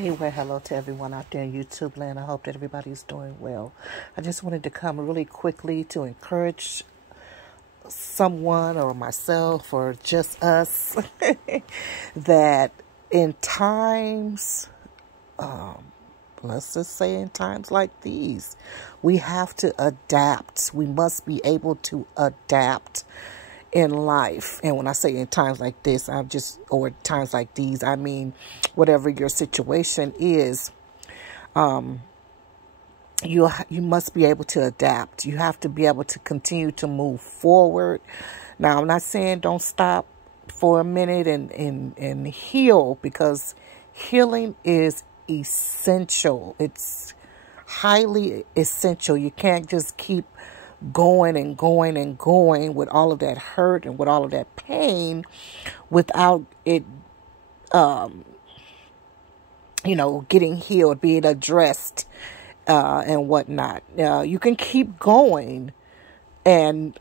Hey, well, hello to everyone out there in YouTube land. I hope that everybody's doing well. I just wanted to come really quickly to encourage someone or myself or just us that in times, let's just say in times like these, we have to adapt. We must be able to adapt in life. And when I say in times like this, or times like these, I mean, whatever your situation is, you must be able to adapt. You have to be able to continue to move forward. Now, I'm not saying don't stop for a minute and heal, because healing is essential. It's highly essential. You can't just keep going and going and going with all of that hurt and with all of that pain without it, getting healed, being addressed, and whatnot. You can keep going at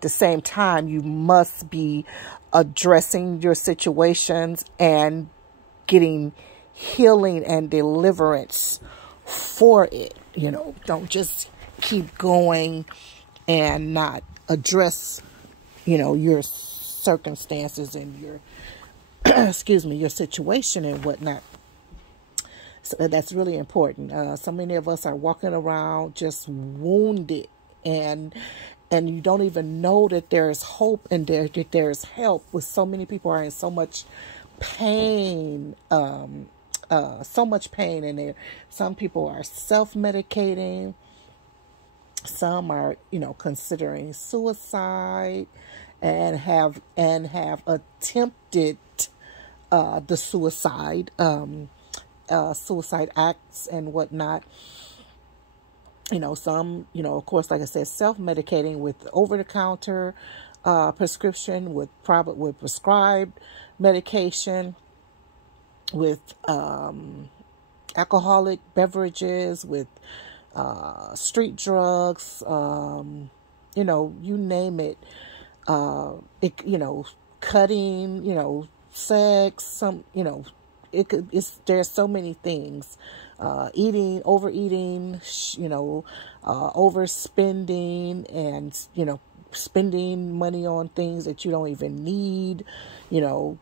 the same time, you must be addressing your situations and getting healing and deliverance for it. Don't just keep going and not address, your circumstances and your, your situation and whatnot. So that's really important. So many of us are walking around just wounded, and you don't even know that there is hope and that there is help. With so many people are in so much pain, and some people are self-medicating. Some are, considering suicide and have attempted the suicide acts and whatnot. Some, of course, like I said, self-medicating with over-the-counter prescription, with prescribed medication, with alcoholic beverages, with street drugs, you name it. Cutting, sex, there's so many things, overeating, overspending, and, spending money on things that you don't even need, a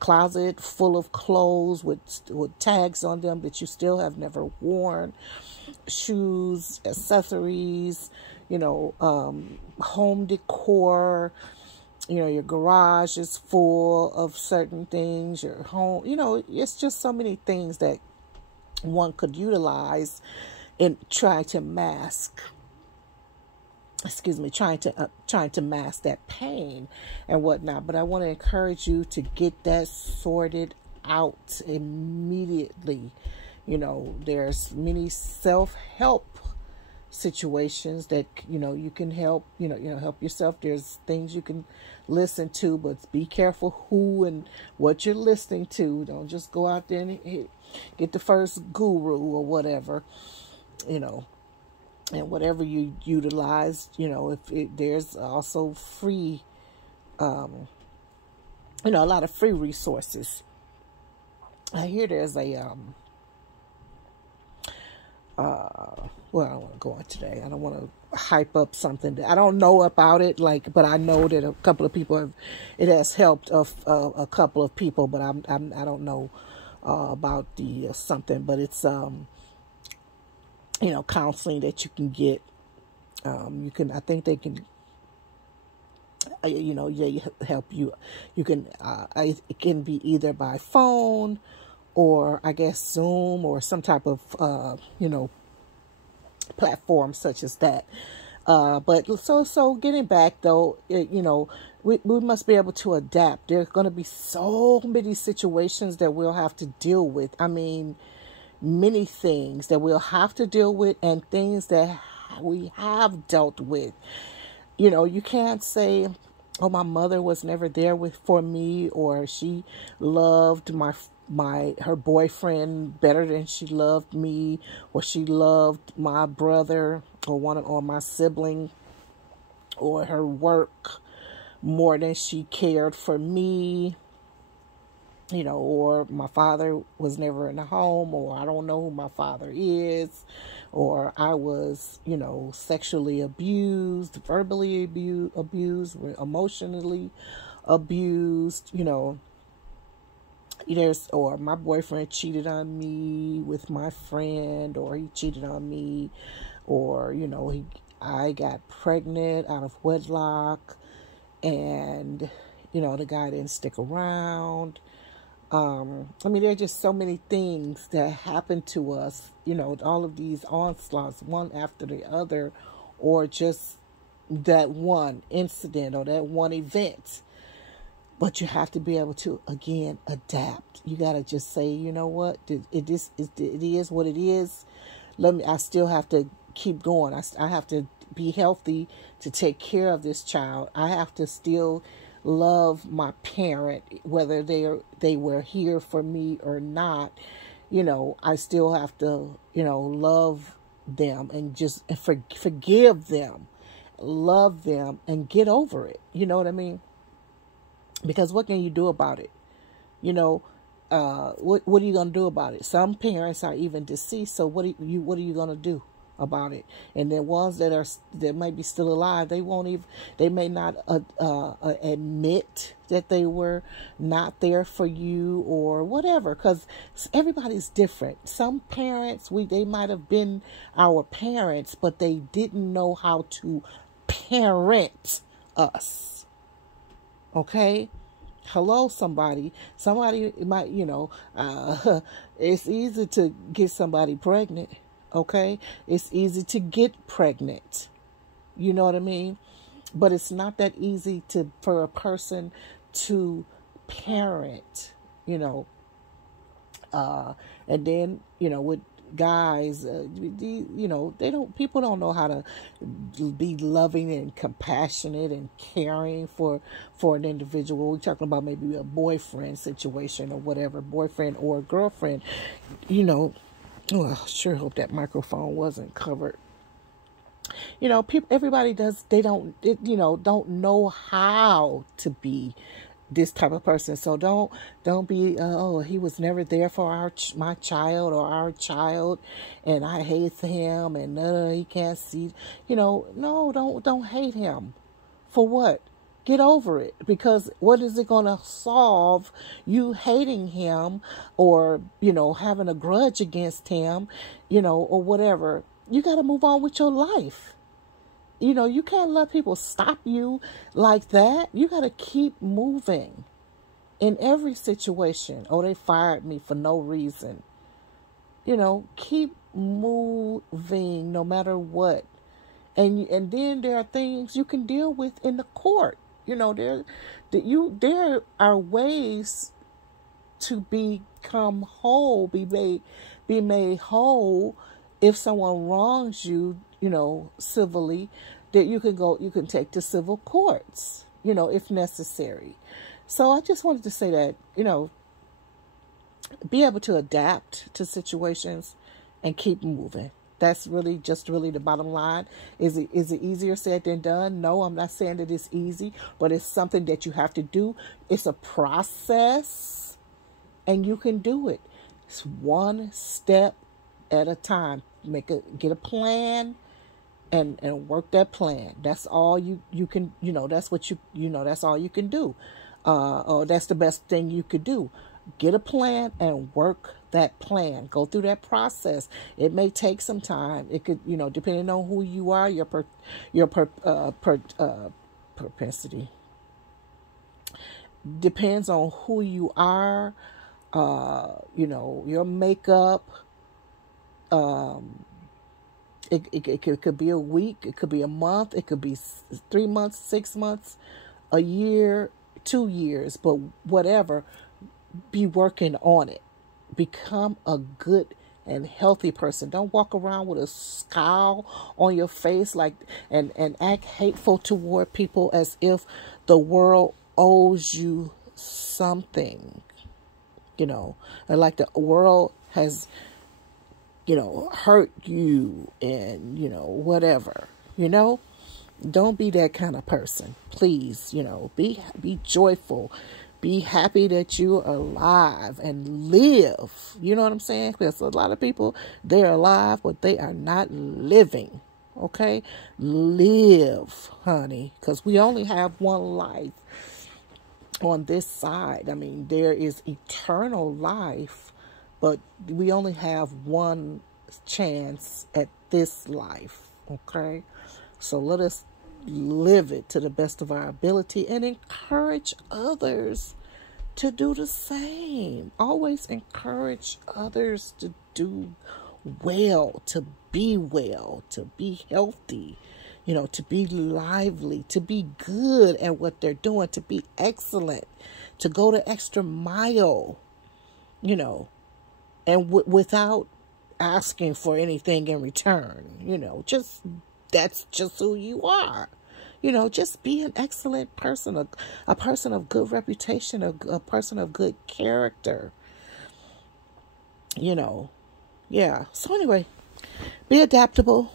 closet full of clothes with tags on them that you still have never worn, shoes, accessories, home decor. Your garage is full of certain things, your home, it's just so many things that one could utilize in trying to mask that pain and whatnot. But I want to encourage you to get that sorted out immediately. There's many self-help situations that you can help yourself. There's things you can listen to, but be careful who and what you're listening to. Don't just go out there and get the first guru or whatever, and whatever you utilize. There's also free, a lot of free resources. I hear there's a well, I don't want to go on today. I don't want to hype up something that I don't know about it. But I know that a couple of people it has helped a couple of people. But I don't know about the something. But it's counseling that you can get. I think they can. They help you. You can. It can be either by phone, or I guess Zoom, or some type of platform such as that. But so getting back though, we must be able to adapt. There's going to be so many situations that we'll have to deal with. I mean, many things that we'll have to deal with, and things that we have dealt with. You can't say, oh, my mother was never there for me, or she loved her boyfriend better than she loved me, or she loved my brother or my sibling, or her work more than she cared for me. or my father was never in the home, or I don't know who my father is, or I was, sexually abused, verbally abused, emotionally abused, or my boyfriend cheated on me with my friend, or he cheated on me, or, I got pregnant out of wedlock, and, the guy didn't stick around. There are just so many things that happen to us, all of these onslaughts, one after the other, or just that one incident or that one event. But you have to be able to, again, adapt. You got to just say, you know what, it is what it is. I still have to keep going. I have to be healthy to take care of this child. I have to still love my parent, whether they were here for me or not. I still have to, love them and just forgive them, love them, and get over it. You know what I mean? Because what can you do about it? What are you going to do about it? Some parents are even deceased. So what are you going to do about it? And the ones that might be still alive, they may not admit that they were not there for you or whatever, because everybody's different. Some parents, they might have been our parents, but they didn't know how to parent us. Okay? Hello, somebody might, it's easy to get somebody pregnant. Okay? It's easy to get pregnant. You know what I mean? But it's not that easy for a person to parent, and then, with guys, people don't know how to be loving and compassionate and caring for an individual. We're talking about maybe a boyfriend situation or whatever, boyfriend or girlfriend, Oh, I sure hope that microphone wasn't covered. Everybody don't know how to be this type of person. So don't be, he was never there for my child or our child, and I hate him, and he can't see. No, don't hate him. For what? Get over it, because what is it going to solve, you hating him or, having a grudge against him, or whatever? You got to move on with your life. You can't let people stop you like that. You got to keep moving in every situation. Oh, they fired me for no reason. Keep moving no matter what. And then there are things you can deal with in the court. There are ways to become whole, be made whole if someone wrongs you, civilly, that you can take to civil courts, if necessary. So I just wanted to say that, be able to adapt to situations and keep moving. That's really the bottom line. Is it easier said than done? No, I'm not saying that it's easy, but it's something that you have to do. It's a process, and you can do it. It's one step at a time. Get a plan and work that plan. That's all you can, that's what that's all you can do. Or that's the best thing you could do. Get a plan and work that plan. Go through that process. It may take some time. It could, depending on who you are, your propensity. Depends on who you are, your makeup. It could be a week. It could be a month. It could be 3 months, 6 months, a year, 2 years, but whatever. Be working on it. Become a good and healthy person. Don't walk around with a scowl on your face and act hateful toward people as if the world owes you something. And like the world has, hurt you and, whatever. Don't be that kind of person. Please, be joyful. Be happy that you're alive and live. You know what I'm saying? Because a lot of people, they're alive, but they are not living. Okay? Live, honey, because we only have one life on this side. I mean, there is eternal life, but we only have one chance at this life. Okay? So let us live it to the best of our ability and encourage others to do the same. Always encourage others to do well, to be healthy, to be lively, to be good at what they're doing, to be excellent, to go the extra mile, and without asking for anything in return, that's just who you are. Just be an excellent person, a person of good reputation, a person of good character, Yeah. So anyway, be adaptable,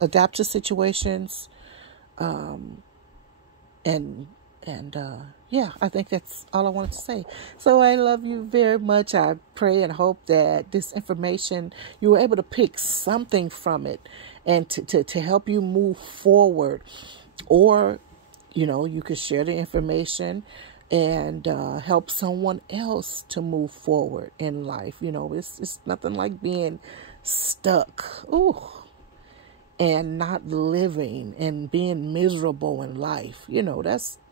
adapt to situations, yeah, I think that's all I wanted to say. So I love you very much. I pray and hope that this information, you were able to pick something from it and to help you move forward. Or, you could share the information and help someone else to move forward in life. It's nothing like being stuck. Ooh. And not living and being miserable in life.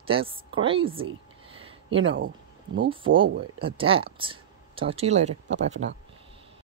That's crazy. Move forward, adapt. Talk to you later. Bye-bye for now.